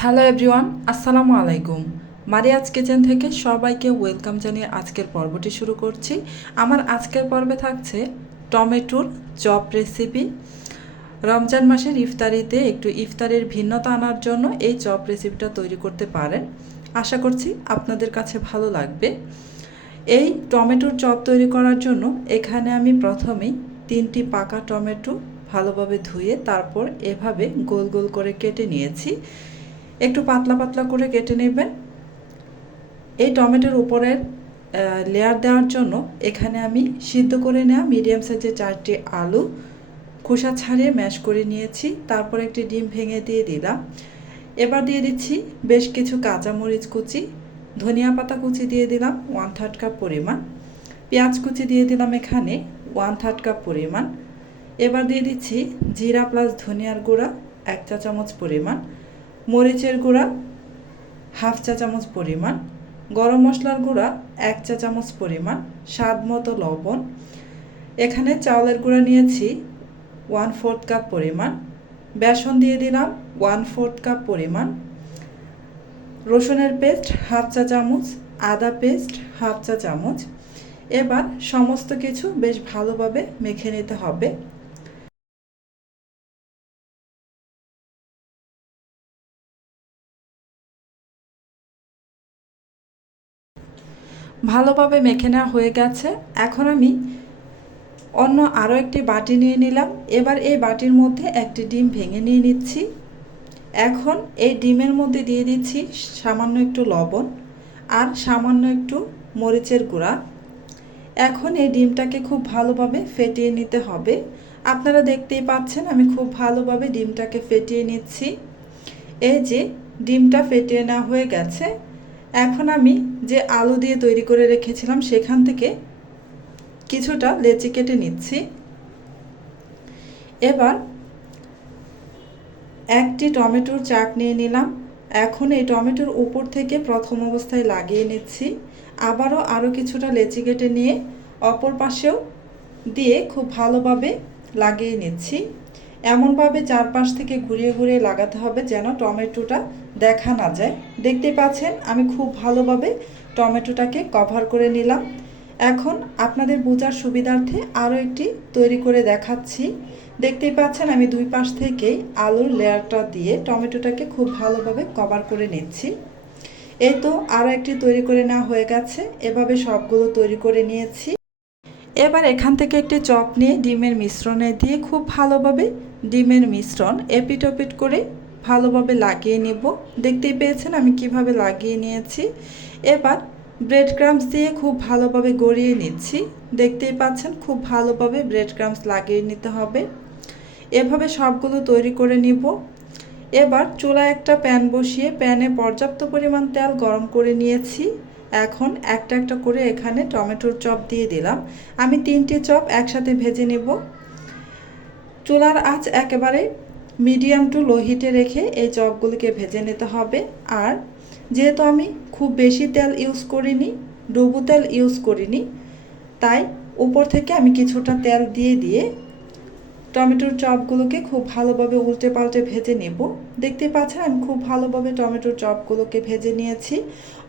Hello everyone আসসালামু আলাইকুম Mariya's kitchen থেকে সবাইকে ওয়েলকাম জানিয়ে আজকের পর্বটি শুরু করছি। আমার আজকের পর্বে থাকছে টমেটোর চপ রেসিপি রমজান মাসের ইফতারিতে একটু ইফতারের ভিন্নতা আনার জন্য এই চপ রেসিপিটা তৈরি করতে পারেন। আশা করছি আপনাদের কাছে ভালো লাগবে। এই টমেটোর চপ তৈরি করার জন্য এখানে আমি প্রথমেই তিনটি পাকা টমেটো ভালোভাবে ধুয়ে তারপর এভাবে গোল গোল করে কেটে নিয়েছি। একটু পাতলা পাতলা করে কেটে নেবেন। এই টমেটোর উপরের লেয়ার দেওয়ার জন্য এখানে আমি সিদ্ধ করে নেওয়া মিডিয়াম সাইজের চারটি আলু খোসা ছাড়িয়ে ম্যাশ করে নিয়েছি। তারপর একটি ডিম ভেঙে দিয়ে দিলাম। এবার দিয়ে দিচ্ছি বেশ কিছু কাঁচামরিচ কুচি, ধনিয়া পাতা কুচি দিয়ে দিলাম ওয়ান থার্ড কাপ পরিমাণ। পেঁয়াজ কুচি দিয়ে দিলাম এখানে ওয়ান থার্ড কাপ পরিমাণ। এবার দিয়ে দিচ্ছি জিরা প্লাস ধনিয়ার গুঁড়া, এক চা চামচ পরিমাণ। মরিচের গুঁড়া, হাফ চা চামচ পরিমাণ, গরম মশলার গুঁড়া, এক চা চামচ পরিমাণ, স্বাদ মতো লবণ। এখানে চাউলের গুঁড়া নিয়েছি ওয়ান ফোর্থ কাপ পরিমাণ। বেসন দিয়ে দিলাম ওয়ান ফোর্থ কাপ পরিমাণ। রসুনের পেস্ট হাফ চা চামচ, আদা পেস্ট হাফ চা চামচ। এবার সমস্ত কিছু বেশ ভালোভাবে মেখে নিতে হবে। ভালোভাবে মেখে নেওয়া হয়ে গেছে। এখন আমি অন্য আরও একটি বাটি নিয়ে নিলাম। এবার এই বাটির মধ্যে একটি ডিম ভেঙে নিয়ে নিচ্ছি। এখন এই ডিমের মধ্যে দিয়ে দিচ্ছি সামান্য একটু লবণ আর সামান্য একটু মরিচের গুঁড়া। এখন এই ডিমটাকে খুব ভালোভাবে ফেটিয়ে নিতে হবে। আপনারা দেখতেই পাচ্ছেন আমি খুব ভালোভাবে ডিমটাকে ফেটিয়ে নিচ্ছি। এই যে ডিমটা ফেটিয়ে নেওয়া হয়ে গেছে এখন আমি যে আলু দিয়ে তৈরি করে রেখেছিলাম সেখান থেকে কিছুটা লেচি কেটে নিচ্ছি। এবার একটি টমেটোর চাক নিয়ে নিলাম। এখন এই টমেটোর উপর থেকে প্রথম অবস্থায় লাগিয়ে নিচ্ছি। আবারও আরও কিছুটা লেচি কেটে নিয়ে অপর পাশেও দিয়ে খুব ভালোভাবে লাগিয়ে নিচ্ছি। এমনভাবে চারপাশ থেকে ঘুরিয়ে ঘুরিয়ে লাগাতে হবে যেন টমেটোটা দেখা না যায়। দেখতে পাচ্ছেন, আমি খুব ভালোভাবে টমেটোটাকে কভার করে নিলাম। এখন আপনাদের বোঝার সুবিধার্থে আরও একটি তৈরি করে দেখাচ্ছি। দেখতেই পাচ্ছেন, আমি দুই পাশ থেকেই আলুর লেয়ারটা দিয়ে টমেটোটাকে খুব ভালোভাবে কভার করে নিচ্ছি। এই তো আরও একটি তৈরি করে নেওয়া হয়ে গেছে। এভাবে সবগুলো তৈরি করে নিয়েছি। এবার এখান থেকে একটি চপ নিয়ে ডিমের মিশ্রণে দিয়ে খুব ভালোভাবে ডিমের মিশ্রণ এপিট ওপিট করে ভালোভাবে লাগিয়ে নেব। দেখতেই পেয়েছেন আমি কীভাবে লাগিয়ে নিয়েছি। এবার ব্রেড ক্রামস দিয়ে খুব ভালোভাবে গড়িয়ে নিচ্ছি। দেখতেই পাচ্ছেন খুব ভালোভাবে ব্রেড ক্রামস লাগিয়ে নিতে হবে। এভাবে সবগুলো তৈরি করে নিব। এবার চুলা একটা প্যান বসিয়ে প্যানে পর্যাপ্ত পরিমাণ তেল গরম করে নিয়েছি। এখন একটা একটা করে এখানে টমেটোর চপ দিয়ে দিলাম। আমি তিনটি চপ একসাথে ভেজে নেব। চুলার আঁচ একেবারে মিডিয়াম টু লো হিটে রেখে এই চপগুলিকে ভেজে নিতে হবে। আর যেহেতু আমি খুব বেশি তেল ইউজ করিনি, ডুবু তেল ইউজ করিনি, তাই উপর থেকে আমি কিছুটা তেল দিয়ে দিয়ে টমেটোর চপগুলোকে খুব ভালোভাবে উল্টে পাল্টে ভেজে নেব। দেখতে পাচ্ছেন, আমি খুব ভালোভাবে টমেটোর চপগুলোকে ভেজে নিয়েছি।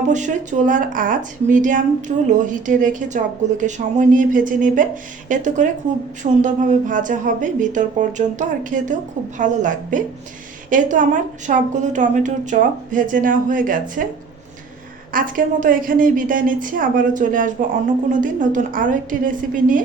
অবশ্যই চোলার আঁচ মিডিয়াম টু লো হিটে রেখে চপগুলোকে সময় নিয়ে ভেজে নেবেন। এতে করে খুব সুন্দরভাবে ভাজা হবে, ভিতর পর্যন্ত, আর খেতেও খুব ভালো লাগবে। এই তো আমার সবগুলো টমেটোর চপ ভেজে নেওয়া হয়ে গেছে। আজকের মতো এখানেই বিদায় নিচ্ছি। আবারও চলে আসব অন্য কোনো দিন নতুন আরও একটি রেসিপি নিয়ে।